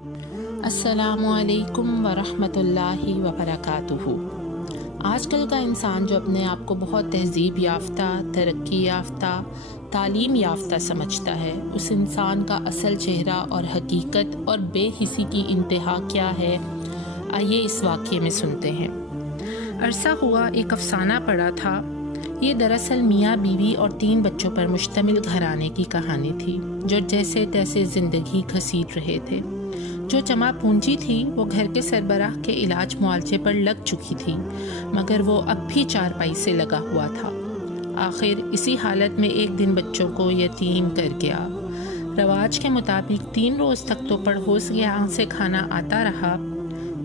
السلام علیکم ورحمۃ اللہ وبرکاتہ۔ آج کل کا انسان جو اپنے آپ کو بہت تہذیب یافتہ، ترقی یافتہ، تعلیم یافتہ سمجھتا ہے، اس انسان کا اصل چہرہ اور حقیقت اور بے حسی کی انتہا کیا ہے، آئیے اس واقعے میں سنتے ہیں۔ عرصہ ہوا ایک افسانہ پڑا تھا۔ یہ دراصل میاں بیوی اور 3 بچوں پر مشتمل گھرانے کی کہانی تھی جو جیسے تیسے زندگی گھسیٹ رہے تھے۔ جو جمع پونجی تھی وہ گھر کے سربراہ کے علاج معالجے پر لگ چکی تھی، مگر وہ اب بھی چارپائی سے لگا ہوا تھا۔ آخر اسی حالت میں ایک دن بچوں کو یتیم کر گیا۔ رواج کے مطابق 3 روز تک تو پڑوس کے یہاں سے کھانا آتا رہا۔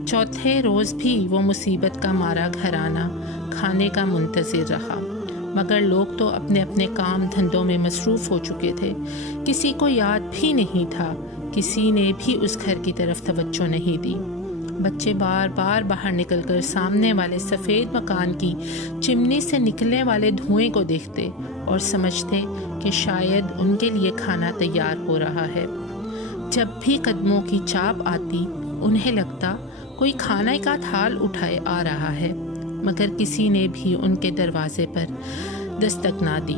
چوتھے روز بھی وہ مصیبت کا مارا گھرانہ کھانے کا منتظر رہا، مگر لوگ تو اپنے اپنے کام دھندوں میں مصروف ہو چکے تھے۔ کسی کو یاد بھی نہیں تھا، کسی نے بھی اس گھر کی طرف توجہ نہیں دی۔ بچے بار بار باہر نکل کر سامنے والے سفید مکان کی چمنی سے نکلنے والے دھوئیں کو دیکھتے اور سمجھتے کہ شاید ان کے لیے کھانا تیار ہو رہا ہے۔ جب بھی قدموں کی چاپ آتی انہیں لگتا کوئی کھانے کا تھال اٹھائے آ رہا ہے، مگر کسی نے بھی ان کے دروازے پر دستک نہ دی۔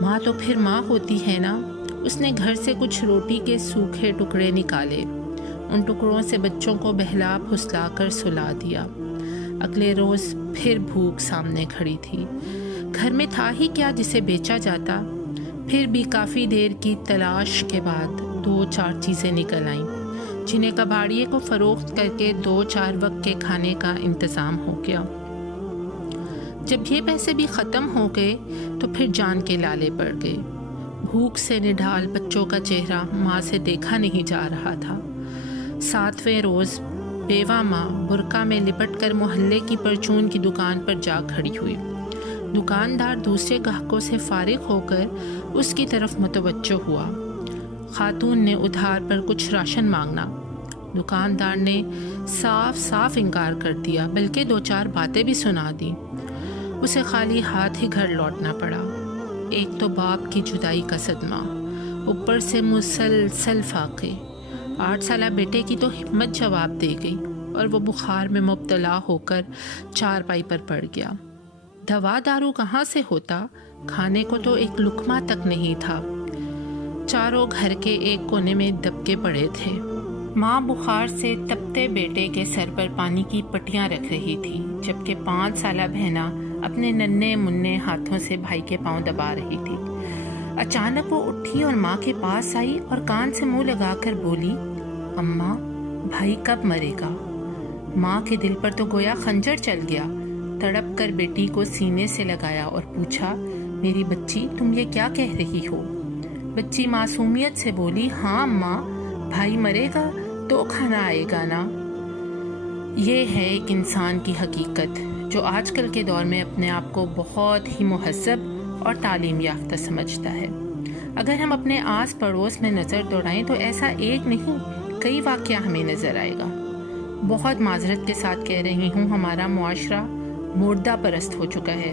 ماں تو پھر ماں ہوتی ہے نا، اس نے گھر سے کچھ روٹی کے سوکھے ٹکڑے نکالے، ان ٹکڑوں سے بچوں کو بہلا پھسلا کر سلا دیا۔ اگلے روز پھر بھوک سامنے کھڑی تھی۔ گھر میں تھا ہی کیا جسے بیچا جاتا؟ پھر بھی کافی دیر کی تلاش کے بعد 2-4 چیزیں نکل آئیں، جنہیں کباڑیے کو فروخت کر کے 2-4 وقت کے کھانے کا انتظام ہو گیا۔ جب یہ پیسے بھی ختم ہو گئے تو پھر جان کے لالے پڑ گئے۔ بھوک سے نڈھال بچوں کا چہرہ ماں سے دیکھا نہیں جا رہا تھا۔ 7ویں روز بیوہ ماں برقع میں لپٹ کر محلے کی پرچون کی دکان پر جا کھڑی ہوئی۔ دکاندار دوسرے گاہکوں سے فارغ ہو کر اس کی طرف متوجہ ہوا۔ خاتون نے ادھار پر کچھ راشن مانگنا۔ دکاندار نے صاف صاف انکار کر دیا، بلکہ 2-4 باتیں بھی سنا دیں۔ اسے خالی ہاتھ ہی گھر لوٹنا پڑا۔ ایک تو باپ کی جدائی کا صدمہ، اوپر سے مسلسل فاقے۔ 8 سالہ بیٹے کی تو ہمت جواب دے گئی اور وہ بخار میں مبتلا ہو کر چارپائی پر پڑ گیا۔ دوا دارو کہاں سے ہوتا؟ کھانے کو تو ایک لقمہ تک نہیں تھا۔ چاروں گھر کے ایک کونے میں دبکے پڑے تھے۔ ماں بخار سے تپتے بیٹے کے سر پر پانی کی پٹیاں رکھ رہی تھی، جبکہ 5 سالہ بہنا اپنے ننھے منھے ہاتھوں سے بھائی کے پاؤں دبا رہی تھی۔ اچانک وہ اٹھی اور ماں کے پاس آئی اور کان سے منہ لگا کر بولی، اماں، بھائی کب مرے گا؟ ماں کے دل پر تو گویا خنجر چل گیا۔ تڑپ کر بیٹی کو سینے سے لگایا اور پوچھا، میری بچی، تم یہ کیا کہہ رہی ہو؟ بچی معصومیت سے بولی، ہاں اماں، بھائی مرے گا تو کھانا آئے گا نا۔ یہ ہے ایک انسان کی حقیقت جو آج کل کے دور میں اپنے آپ کو بہت ہی مہذب اور تعلیم یافتہ سمجھتا ہے۔ اگر ہم اپنے آس پڑوس میں نظر دوڑائیں تو ایسا ایک نہیں کئی واقعہ ہمیں نظر آئے گا۔ بہت معذرت کے ساتھ کہہ رہی ہوں، ہمارا معاشرہ مردہ پرست ہو چکا ہے۔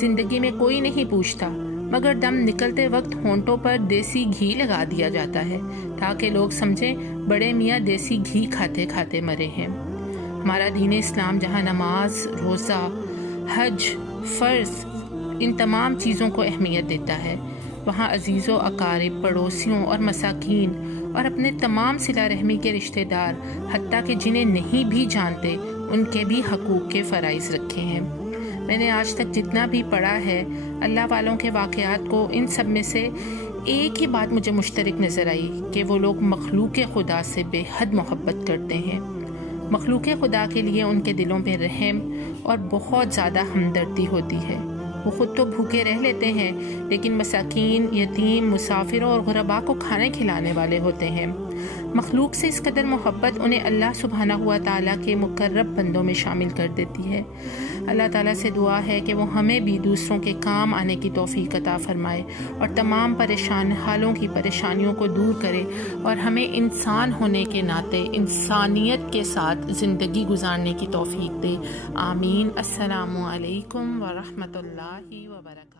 زندگی میں کوئی نہیں پوچھتا، مگر دم نکلتے وقت ہونٹوں پر دیسی گھی لگا دیا جاتا ہے تاکہ لوگ سمجھیں بڑے میاں دیسی گھی کھاتے کھاتے مرے ہیں۔ ہمارا دین اسلام جہاں نماز، روزہ، حج، فرض، ان تمام چیزوں کو اہمیت دیتا ہے، وہاں عزیز و اقارب، پڑوسیوں اور مساکین اور اپنے تمام صلہ رحمی کے رشتہ دار، حتیٰ کہ جنہیں نہیں بھی جانتے، ان کے بھی حقوق کے فرائض رکھے ہیں۔ میں نے آج تک جتنا بھی پڑھا ہے اللہ والوں کے واقعات کو، ان سب میں سے ایک ہی بات مجھے مشترک نظر آئی کہ وہ لوگ مخلوق خدا سے بے حد محبت کرتے ہیں۔ مخلوق خدا کے لیے ان کے دلوں میں رحم اور بہت زیادہ ہمدردی ہوتی ہے۔ وہ خود تو بھوکے رہ لیتے ہیں، لیکن مساکین، یتیم، مسافروں اور غرباء کو کھانے کھلانے والے ہوتے ہیں۔ مخلوق سے اس قدر محبت انہیں اللہ سبحانہ ہوا تعالیٰ کے مقرب بندوں میں شامل کر دیتی ہے۔ اللہ تعالیٰ سے دعا ہے کہ وہ ہمیں بھی دوسروں کے کام آنے کی توفیق عطا فرمائے اور تمام پریشان حالوں کی پریشانیوں کو دور کرے اور ہمیں انسان ہونے کے ناطے انسانیت کے ساتھ زندگی گزارنے کی توفیق دے۔ آمین۔ السلام علیکم ورحمۃ اللہ وبرکاتہ۔